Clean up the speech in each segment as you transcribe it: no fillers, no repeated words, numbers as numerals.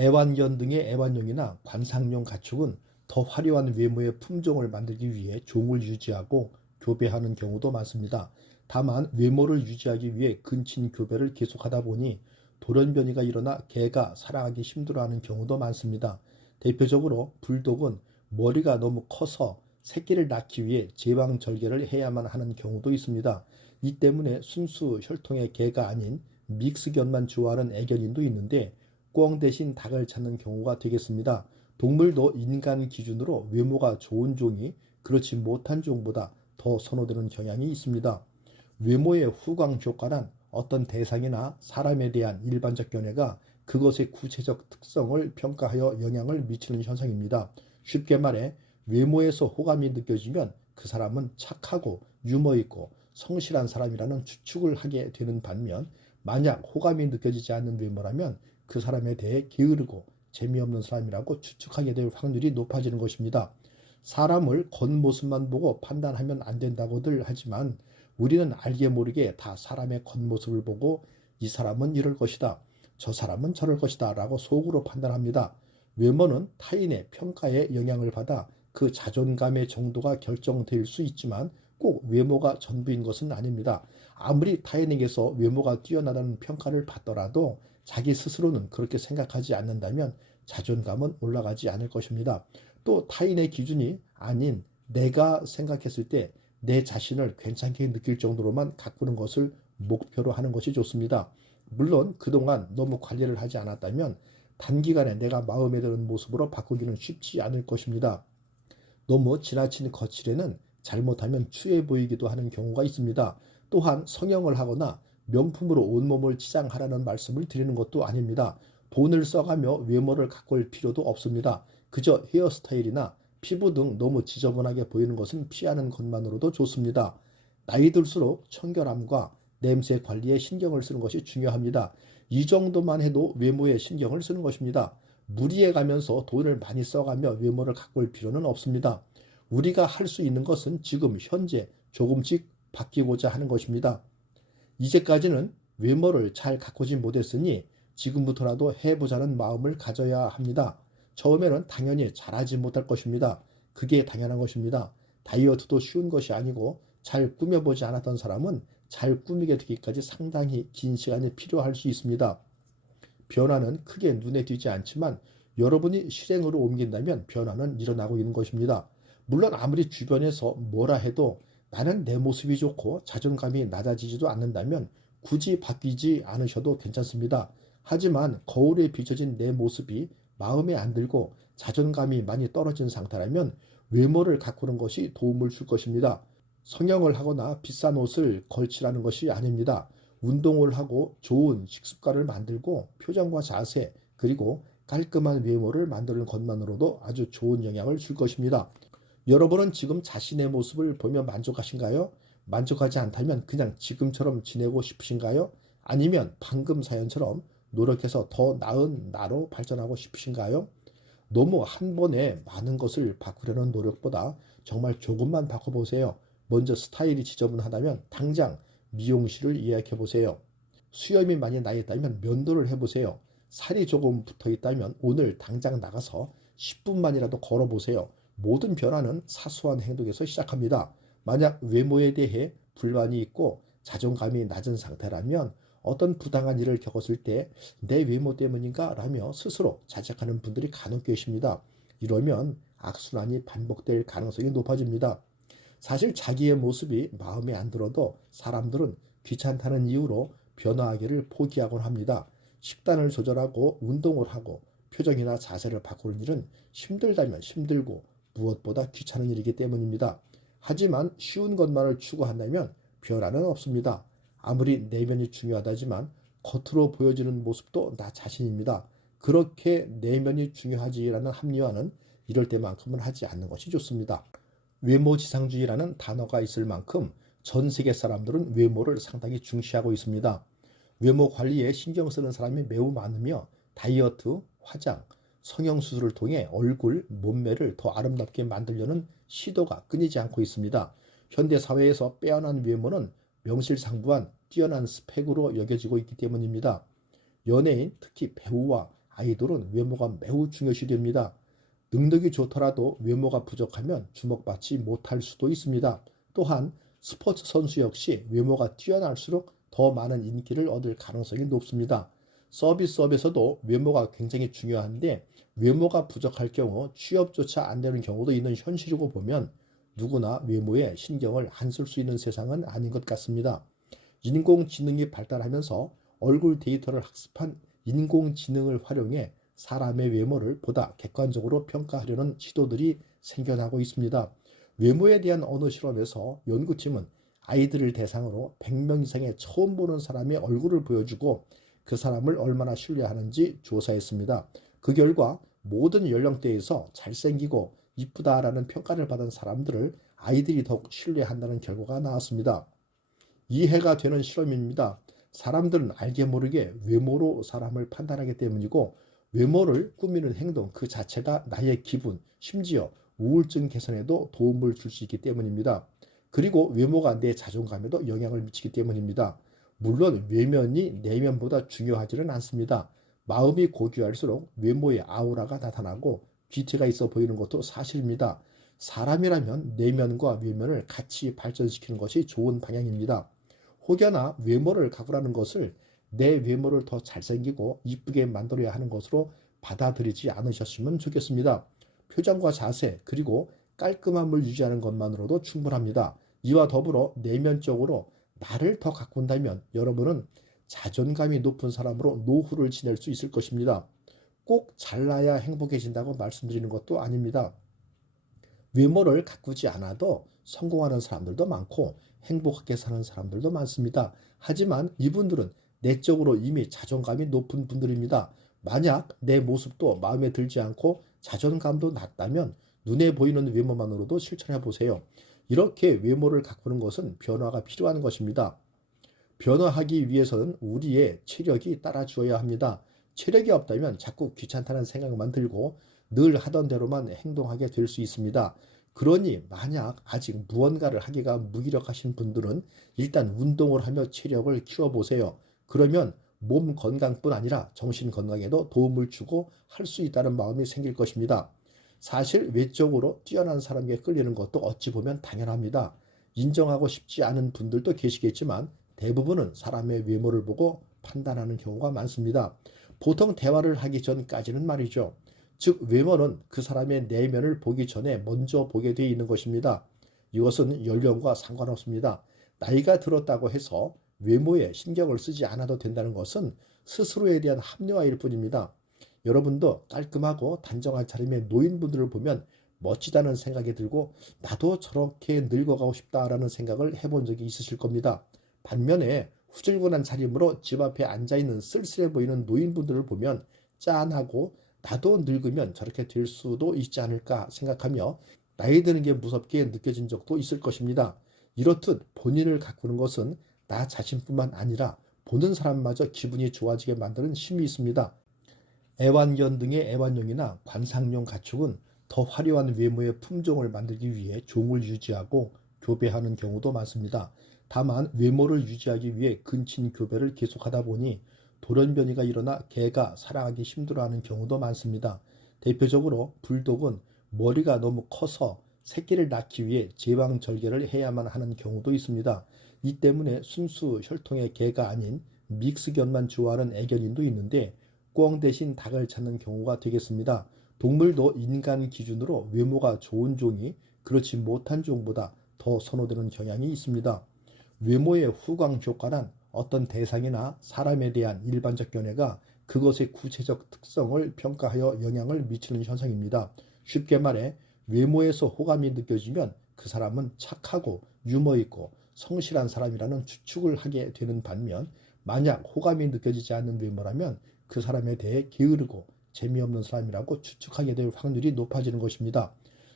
애완견 등의 애완용이나 관상용 가축은 더 화려한 외모의 품종을 만들기 위해 종을 유지하고 교배하는 경우도 많습니다. 다만 외모를 유지하기 위해 근친 교배를 계속하다 보니 돌연변이가 일어나 개가 살아가기 힘들어하는 경우도 많습니다. 대표적으로 불독은 머리가 너무 커서 새끼를 낳기 위해 제왕절개를 해야만 하는 경우도 있습니다. 이 때문에 순수 혈통의 개가 아닌 믹스견만 좋아하는 애견인도 있는데 꿩 대신 닭을 찾는 경우가 되겠습니다. 동물도 인간 기준으로 외모가 좋은 종이 그렇지 못한 종보다 더 선호되는 경향이 있습니다. 외모의 후광 효과란 어떤 대상이나 사람에 대한 일반적 견해가 그것의 구체적 특성을 평가하여 영향을 미치는 현상입니다. 쉽게 말해 외모에서 호감이 느껴지면 그 사람은 착하고 유머 있고 성실한 사람이라는 추측을 하게 되는 반면 만약 호감이 느껴지지 않는 외모라면 그 사람에 대해 게으르고 재미없는 사람이라고 추측하게 될 확률이 높아지는 것입니다. 사람을 겉모습만 보고 판단하면 안 된다고들 하지만 우리는 알게 모르게 다 사람의 겉모습을 보고 이 사람은 이럴 것이다, 저 사람은 저럴 것이다 라고 속으로 판단합니다. 외모는 타인의 평가에 영향을 받아 그 자존감의 정도가 결정될 수 있지만 꼭 외모가 전부인 것은 아닙니다. 아무리 타인에게서 외모가 뛰어나다는 평가를 받더라도 자기 스스로는 그렇게 생각하지 않는다면 자존감은 올라가지 않을 것입니다. 또 타인의 기준이 아닌 내가 생각했을 때 내 자신을 괜찮게 느낄 정도로만 가꾸는 것을 목표로 하는 것이 좋습니다. 물론 그동안 너무 관리를 하지 않았다면 단기간에 내가 마음에 드는 모습으로 바꾸기는 쉽지 않을 것입니다. 너무 지나친 거칠에는 잘못하면 추해 보이기도 하는 경우가 있습니다. 또한 성형을 하거나 명품으로 온몸을 치장하라는 말씀을 드리는 것도 아닙니다. 돈을 써가며 외모를 가꿀 필요도 없습니다. 그저 헤어스타일이나 피부 등 너무 지저분하게 보이는 것은 피하는 것만으로도 좋습니다. 나이 들수록 청결함과 냄새 관리에 신경을 쓰는 것이 중요합니다. 이 정도만 해도 외모에 신경을 쓰는 것입니다. 무리해 가면서 돈을 많이 써가며 외모를 가꿀 필요는 없습니다. 우리가 할 수 있는 것은 지금 현재 조금씩 바뀌고자 하는 것입니다. 이제까지는 외모를 잘 가꾸지 못했으니 지금부터라도 해보자는 마음을 가져야 합니다. 처음에는 당연히 잘하지 못할 것입니다. 그게 당연한 것입니다. 다이어트도 쉬운 것이 아니고 잘 꾸며보지 않았던 사람은 잘 꾸미게 되기까지 상당히 긴 시간이 필요할 수 있습니다. 변화는 크게 눈에 띄지 않지만 여러분이 실행으로 옮긴다면 변화는 일어나고 있는 것입니다. 물론 아무리 주변에서 뭐라 해도 나는 내 모습이 좋고 자존감이 낮아지지도 않는다면 굳이 바뀌지 않으셔도 괜찮습니다. 하지만 거울에 비춰진 내 모습이 마음에 안 들고 자존감이 많이 떨어진 상태라면 외모를 가꾸는 것이 도움을 줄 것입니다. 성형을 하거나 비싼 옷을 걸치라는 것이 아닙니다. 운동을 하고 좋은 식습관을 만들고 표정과 자세 그리고 깔끔한 외모를 만드는 것만으로도 아주 좋은 영향을 줄 것입니다. 여러분은 지금 자신의 모습을 보며 만족하신가요? 만족하지 않다면 그냥 지금처럼 지내고 싶으신가요? 아니면 방금 사연처럼 노력해서 더 나은 나로 발전하고 싶으신가요? 너무 한 번에 많은 것을 바꾸려는 노력보다 정말 조금만 바꿔보세요. 먼저 스타일이 지저분하다면 당장 미용실을 예약해 보세요. 수염이 많이 나 있다면 면도를 해보세요. 살이 조금 붙어 있다면 오늘 당장 나가서 10분만이라도 걸어보세요. 모든 변화는 사소한 행동에서 시작합니다. 만약 외모에 대해 불만이 있고 자존감이 낮은 상태라면 어떤 부당한 일을 겪었을 때 내 외모 때문인가 라며 스스로 자책하는 분들이 간혹 계십니다. 이러면 악순환이 반복될 가능성이 높아집니다. 사실 자기의 모습이 마음에 안 들어도 사람들은 귀찮다는 이유로 변화하기를 포기하곤 합니다. 식단을 조절하고 운동을 하고 표정이나 자세를 바꾸는 일은 힘들다면 힘들고 무엇보다 귀찮은 일이기 때문입니다. 하지만 쉬운 것만을 추구한다면 변화는 없습니다. 아무리 내면이 중요하다지만 겉으로 보여지는 모습도 나 자신입니다. 그렇게 내면이 중요하지라는 합리화는 이럴 때만큼은 하지 않는 것이 좋습니다. 외모지상주의라는 단어가 있을 만큼 전 세계 사람들은 외모를 상당히 중시하고 있습니다. 외모 관리에 신경 쓰는 사람이 매우 많으며 다이어트, 화장, 성형수술을 통해 얼굴, 몸매를 더 아름답게 만들려는 시도가 끊이지 않고 있습니다. 현대사회에서 빼어난 외모는 명실상부한 뛰어난 스펙으로 여겨지고 있기 때문입니다. 연예인, 특히 배우와 아이돌은 외모가 매우 중요시 됩니다. 능력이 좋더라도 외모가 부족하면 주목받지 못할 수도 있습니다. 또한 스포츠 선수 역시 외모가 뛰어날수록 더 많은 인기를 얻을 가능성이 높습니다. 서비스업에서도 외모가 굉장히 중요한데 외모가 부족할 경우 취업조차 안 되는 경우도 있는 현실이고 보면 누구나 외모에 신경을 안 쓸 수 있는 세상은 아닌 것 같습니다. 인공지능이 발달하면서 얼굴 데이터를 학습한 인공지능을 활용해 사람의 외모를 보다 객관적으로 평가하려는 시도들이 생겨나고 있습니다. 외모에 대한 언어 실험에서 연구팀은 아이들을 대상으로 100명 이상의 처음 보는 사람의 얼굴을 보여주고 그 사람을 얼마나 신뢰하는지 조사했습니다. 그 결과 모든 연령대에서 잘생기고 이쁘다라는 평가를 받은 사람들을 아이들이 더욱 신뢰한다는 결과가 나왔습니다. 이해가 되는 실험입니다. 사람들은 알게 모르게 외모로 사람을 판단하기 때문이고 외모를 꾸미는 행동 그 자체가 나의 기분, 심지어 우울증 개선에도 도움을 줄 수 있기 때문입니다. 그리고 외모가 내 자존감에도 영향을 미치기 때문입니다. 물론 외면이 내면보다 중요하지는 않습니다. 마음이 고귀할수록 외모의 아우라가 나타나고 귀태가 있어 보이는 것도 사실입니다. 사람이라면 내면과 외면을 같이 발전시키는 것이 좋은 방향입니다. 혹여나 외모를 가꾸라는 것을 내 외모를 더 잘생기고 이쁘게 만들어야 하는 것으로 받아들이지 않으셨으면 좋겠습니다. 표정과 자세 그리고 깔끔함을 유지하는 것만으로도 충분합니다. 이와 더불어 내면적으로 나를 더 가꾼다면 여러분은 자존감이 높은 사람으로 노후를 지낼 수 있을 것입니다. 꼭 잘나야 행복해진다고 말씀드리는 것도 아닙니다. 외모를 가꾸지 않아도 성공하는 사람들도 많고 행복하게 사는 사람들도 많습니다. 하지만 이분들은 내적으로 이미 자존감이 높은 분들입니다. 만약 내 모습도 마음에 들지 않고 자존감도 낮다면 눈에 보이는 외모만으로도 실천해 보세요. 이렇게 외모를 가꾸는 것은 변화가 필요한 것입니다. 변화하기 위해서는 우리의 체력이 따라주어야 합니다. 체력이 없다면 자꾸 귀찮다는 생각만 들고 늘 하던 대로만 행동하게 될 수 있습니다. 그러니 만약 아직 무언가를 하기가 무기력하신 분들은 일단 운동을 하며 체력을 키워보세요. 그러면 몸 건강뿐 아니라 정신 건강에도 도움을 주고 할 수 있다는 마음이 생길 것입니다. 사실 외적으로 뛰어난 사람에게 끌리는 것도 어찌 보면 당연합니다. 인정하고 싶지 않은 분들도 계시겠지만 대부분은 사람의 외모를 보고 판단하는 경우가 많습니다. 보통 대화를 하기 전까지는 말이죠. 즉 외모는 그 사람의 내면을 보기 전에 먼저 보게 되어 있는 것입니다. 이것은 연령과 상관없습니다. 나이가 들었다고 해서 외모에 신경을 쓰지 않아도 된다는 것은 스스로에 대한 합리화일 뿐입니다. 여러분도 깔끔하고 단정한 차림의 노인분들을 보면 멋지다는 생각이 들고 나도 저렇게 늙어가고 싶다라는 생각을 해본 적이 있으실 겁니다. 반면에 후줄근한 차림으로 집 앞에 앉아있는 쓸쓸해 보이는 노인분들을 보면 짠하고 나도 늙으면 저렇게 될 수도 있지 않을까 생각하며 나이 드는 게 무섭게 느껴진 적도 있을 것입니다. 이렇듯 본인을 가꾸는 것은 나 자신뿐만 아니라 보는 사람마저 기분이 좋아지게 만드는 힘이 있습니다. 애완견 등의 애완용이나 관상용 가축은 더 화려한 외모의 품종을 만들기 위해 종을 유지하고 교배하는 경우도 많습니다. 다만 외모를 유지하기 위해 근친 교배를 계속하다 보니 돌연변이가 일어나 개가 살아가기 힘들어하는 경우도 많습니다. 대표적으로 불독은 머리가 너무 커서 새끼를 낳기 위해 제왕절개를 해야만 하는 경우도 있습니다. 이 때문에 순수 혈통의 개가 아닌 믹스견만 좋아하는 애견인도 있는데 꿩 대신 닭을 찾는 경우가 되겠습니다. 동물도 인간 기준으로 외모가 좋은 종이 그렇지 못한 종보다 더 선호되는 경향이 있습니다. 외모의 후광 효과란 어떤 대상이나 사람에 대한 일반적 견해가 그것의 구체적 특성을 평가하여 영향을 미치는 현상입니다. 쉽게 말해 외모에서 호감이 느껴지면 그 사람은 착하고 유머 있고 성실한 사람이라는 추측을 하게 되는 반면 만약 호감이 느껴지지 않는 외모라면 그 사람에 대해 게으르고 재미없는 사람이라고 추측하게 될 확률이 높아지는 것입니다.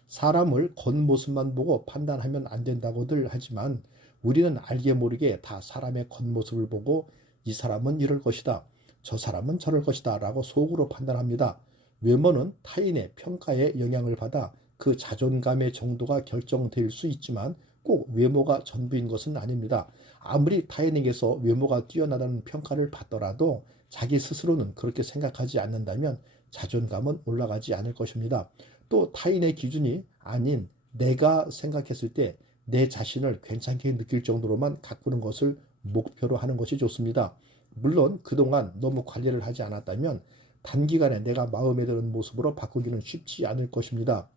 사람을 겉모습만 보고 판단하면 안 된다고들 하지만 우리는 알게 모르게 다 사람의 겉모습을 보고 이 사람은 이럴 것이다, 저 사람은 저럴 것이다 라고 속으로 판단합니다. 외모는 타인의 평가에 영향을 받아 그 자존감의 정도가 결정될 수 있지만 꼭 외모가 전부인 것은 아닙니다. 아무리 타인에게서 외모가 뛰어나다는 평가를 받더라도 자기 스스로는 그렇게 생각하지 않는다면 자존감은 올라가지 않을 것입니다. 또 타인의 기준이 아닌 내가 생각했을 때 내 자신을 괜찮게 느낄 정도로만 가꾸는 것을 목표로 하는 것이 좋습니다. 물론 그동안 너무 관리를 하지 않았다면 단기간에 내가 마음에 드는 모습으로 바꾸기는 쉽지 않을 것입니다.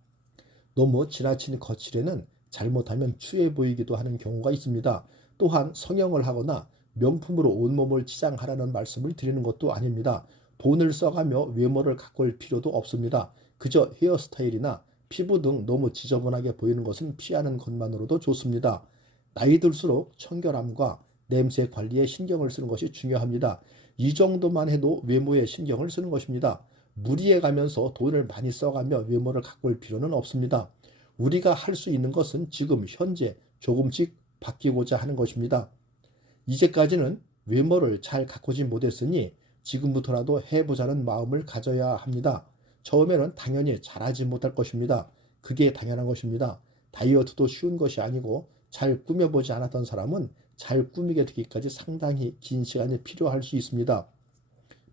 너무 지나친 거칠에는 잘못하면 추해 보이기도 하는 경우가 있습니다. 또한 성형을 하거나 명품으로 온몸을 치장하라는 말씀을 드리는 것도 아닙니다. 돈을 써가며 외모를 가꿀 필요도 없습니다. 그저 헤어스타일이나 피부 등 너무 지저분하게 보이는 것은 피하는 것만으로도 좋습니다. 나이 들수록 청결함과 냄새 관리에 신경을 쓰는 것이 중요합니다. 이 정도만 해도 외모에 신경을 쓰는 것입니다. 무리해 가면서 돈을 많이 써가며 외모를 가꿀 필요는 없습니다. 우리가 할 수 있는 것은 지금 현재 조금씩 바뀌고자 하는 것입니다. 이제까지는 외모를 잘 가꾸지 못했으니 지금부터라도 해보자는 마음을 가져야 합니다. 처음에는 당연히 잘하지 못할 것입니다. 그게 당연한 것입니다. 다이어트도 쉬운 것이 아니고 잘 꾸며보지 않았던 사람은 잘 꾸미게 되기까지 상당히 긴 시간이 필요할 수 있습니다.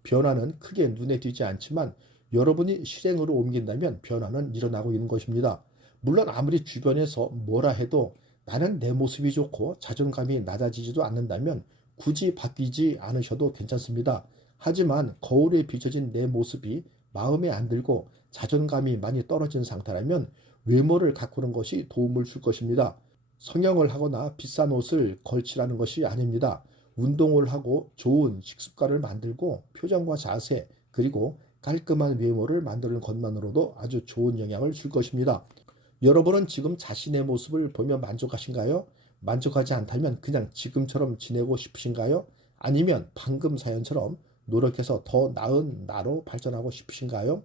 변화는 크게 눈에 띄지 않지만 여러분이 실행으로 옮긴다면 변화는 일어나고 있는 것입니다. 물론 아무리 주변에서 뭐라 해도 나는 내 모습이 좋고 자존감이 낮아지지도 않는다면 굳이 바뀌지 않으셔도 괜찮습니다. 하지만 거울에 비춰진 내 모습이 마음에 안 들고 자존감이 많이 떨어진 상태라면 외모를 가꾸는 것이 도움을 줄 것입니다. 성형을 하거나 비싼 옷을 걸치라는 것이 아닙니다. 운동을 하고 좋은 식습관을 만들고 표정과 자세 그리고 깔끔한 외모를 만드는 것만으로도 아주 좋은 영향을 줄 것입니다. 여러분은 지금 자신의 모습을 보며 만족하신가요? 만족하지 않다면 그냥 지금처럼 지내고 싶으신가요? 아니면 방금 사연처럼 노력해서 더 나은 나로 발전하고 싶으신가요?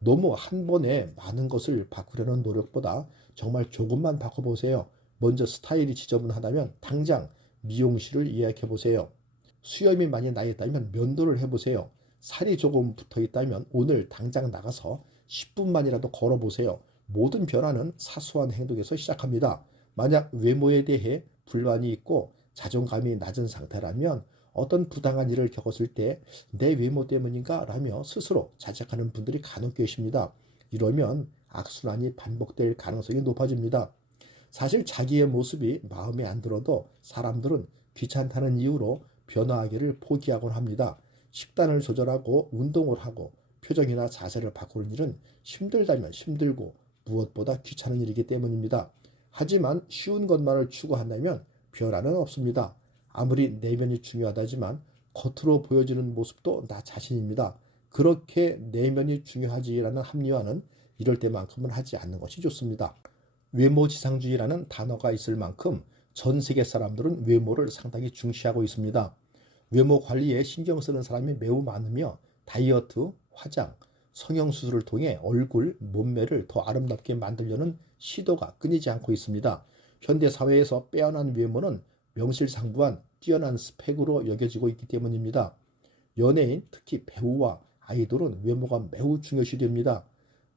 너무 한 번에 많은 것을 바꾸려는 노력보다 정말 조금만 바꿔보세요. 먼저 스타일이 지저분하다면 당장 미용실을 예약해 보세요. 수염이 많이 나 있다면 면도를 해보세요. 살이 조금 붙어 있다면 오늘 당장 나가서 10분만이라도 걸어보세요. 모든 변화는 사소한 행동에서 시작합니다. 만약 외모에 대해 불만이 있고 자존감이 낮은 상태라면 어떤 부당한 일을 겪었을 때 내 외모 때문인가 라며 스스로 자책하는 분들이 간혹 계십니다. 이러면 악순환이 반복될 가능성이 높아집니다. 사실 자기의 모습이 마음에 안 들어도 사람들은 귀찮다는 이유로 변화하기를 포기하곤 합니다. 식단을 조절하고 운동을 하고 표정이나 자세를 바꾸는 일은 힘들다면 힘들고 무엇보다 귀찮은 일이기 때문입니다. 하지만 쉬운 것만을 추구한다면 변화는 없습니다. 아무리 내면이 중요하다지만 겉으로 보여지는 모습도 나 자신입니다. 그렇게 내면이 중요하지라는 합리화는 이럴 때만큼은 하지 않는 것이 좋습니다. 외모지상주의라는 단어가 있을 만큼 전 세계 사람들은 외모를 상당히 중시하고 있습니다. 외모 관리에 신경 쓰는 사람이 매우 많으며 다이어트, 화장, 성형수술을 통해 얼굴, 몸매를 더 아름답게 만들려는 시도가 끊이지 않고 있습니다. 현대사회에서 빼어난 외모는 명실상부한 뛰어난 스펙으로 여겨지고 있기 때문입니다. 연예인, 특히 배우와 아이돌은 외모가 매우 중요시 됩니다.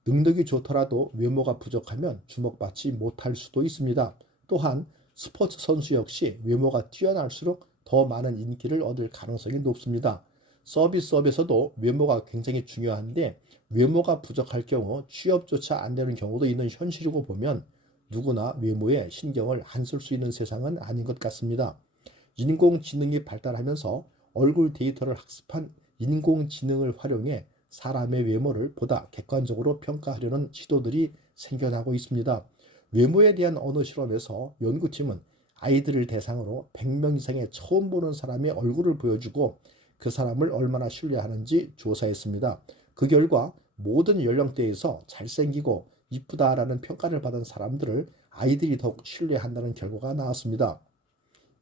능력이 좋더라도 외모가 부족하면 주목받지 못할 수도 있습니다. 또한 스포츠 선수 역시 외모가 뛰어날수록 더 많은 인기를 얻을 가능성이 높습니다. 서비스업에서도 외모가 굉장히 중요한데 외모가 부족할 경우 취업조차 안 되는 경우도 있는 현실이고 보면 누구나 외모에 신경을 안 쓸 수 있는 세상은 아닌 것 같습니다. 인공지능이 발달하면서 얼굴 데이터를 학습한 인공지능을 활용해 사람의 외모를 보다 객관적으로 평가하려는 시도들이 생겨나고 있습니다. 외모에 대한 어느 실험에서 연구팀은 아이들을 대상으로 100명 이상의 처음 보는 사람의 얼굴을 보여주고 그 사람을 얼마나 신뢰하는지 조사했습니다. 그 결과 모든 연령대에서 잘생기고 이쁘다라는 평가를 받은 사람들을 아이들이 더욱 신뢰한다는 결과가 나왔습니다.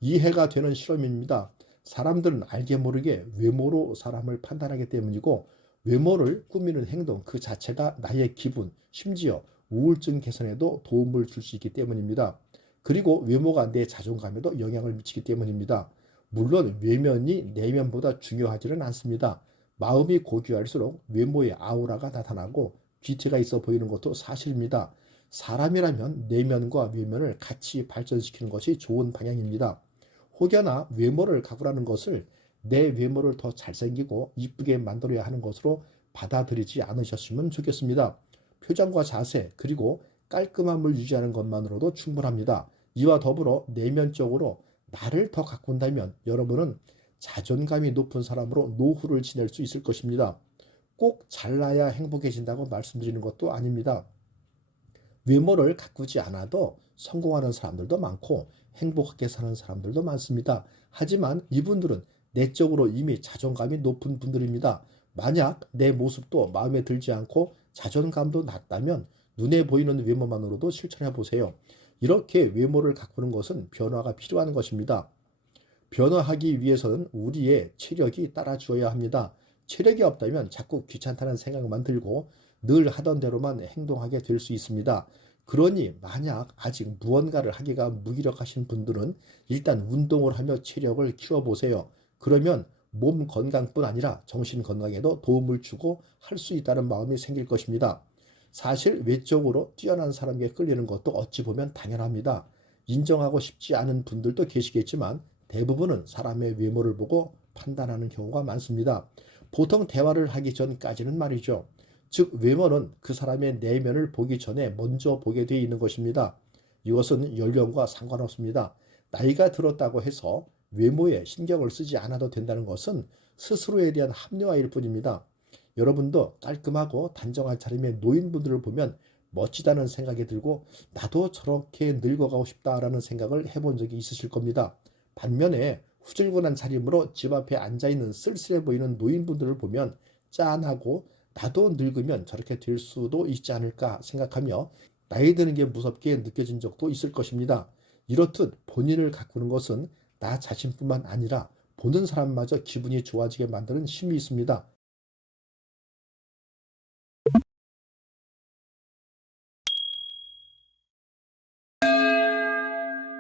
이해가 되는 실험입니다. 사람들은 알게 모르게 외모로 사람을 판단하기 때문이고 외모를 꾸미는 행동 그 자체가 나의 기분, 심지어 우울증 개선에도 도움을 줄 수 있기 때문입니다. 그리고 외모가 내 자존감에도 영향을 미치기 때문입니다. 물론 외면이 내면보다 중요하지는 않습니다. 마음이 고귀할수록 외모의 아우라가 나타나고 귀태가 있어 보이는 것도 사실입니다. 사람이라면 내면과 외면을 같이 발전시키는 것이 좋은 방향입니다. 혹여나 외모를 가꾸라는 것을 내 외모를 더 잘생기고 이쁘게 만들어야 하는 것으로 받아들이지 않으셨으면 좋겠습니다. 표정과 자세 그리고 깔끔함을 유지하는 것만으로도 충분합니다. 이와 더불어 내면적으로 나를 더 가꾼다면 여러분은 자존감이 높은 사람으로 노후를 지낼 수 있을 것입니다. 꼭 잘나야 행복해진다고 말씀드리는 것도 아닙니다. 외모를 가꾸지 않아도 성공하는 사람들도 많고 행복하게 사는 사람들도 많습니다. 하지만 이분들은 내적으로 이미 자존감이 높은 분들입니다. 만약 내 모습도 마음에 들지 않고 자존감도 낮다면 눈에 보이는 외모만으로도 실천해 보세요. 이렇게 외모를 가꾸는 것은 변화가 필요한 것입니다. 변화하기 위해서는 우리의 체력이 따라주어야 합니다. 체력이 없다면 자꾸 귀찮다는 생각만 들고 늘 하던 대로만 행동하게 될 수 있습니다. 그러니 만약 아직 무언가를 하기가 무기력하신 분들은 일단 운동을 하며 체력을 키워보세요. 그러면 몸 건강뿐 아니라 정신 건강에도 도움을 주고 할 수 있다는 마음이 생길 것입니다. 사실 외적으로 뛰어난 사람에게 끌리는 것도 어찌 보면 당연합니다. 인정하고 싶지 않은 분들도 계시겠지만 대부분은 사람의 외모를 보고 판단하는 경우가 많습니다. 보통 대화를 하기 전까지는 말이죠. 즉 외모는 그 사람의 내면을 보기 전에 먼저 보게 되어 있는 것입니다. 이것은 연령과 상관없습니다. 나이가 들었다고 해서 외모에 신경을 쓰지 않아도 된다는 것은 스스로에 대한 합리화일 뿐입니다. 여러분도 깔끔하고 단정한 차림의 노인분들을 보면 멋지다는 생각이 들고 나도 저렇게 늙어가고 싶다라는 생각을 해본 적이 있으실 겁니다. 반면에 후줄근한 차림으로 집 앞에 앉아있는 쓸쓸해 보이는 노인분들을 보면 짠하고 나도 늙으면 저렇게 될 수도 있지 않을까 생각하며 나이 드는 게 무섭게 느껴진 적도 있을 것입니다. 이렇듯 본인을 가꾸는 것은 나 자신뿐만 아니라 보는 사람마저 기분이 좋아지게 만드는 힘이 있습니다.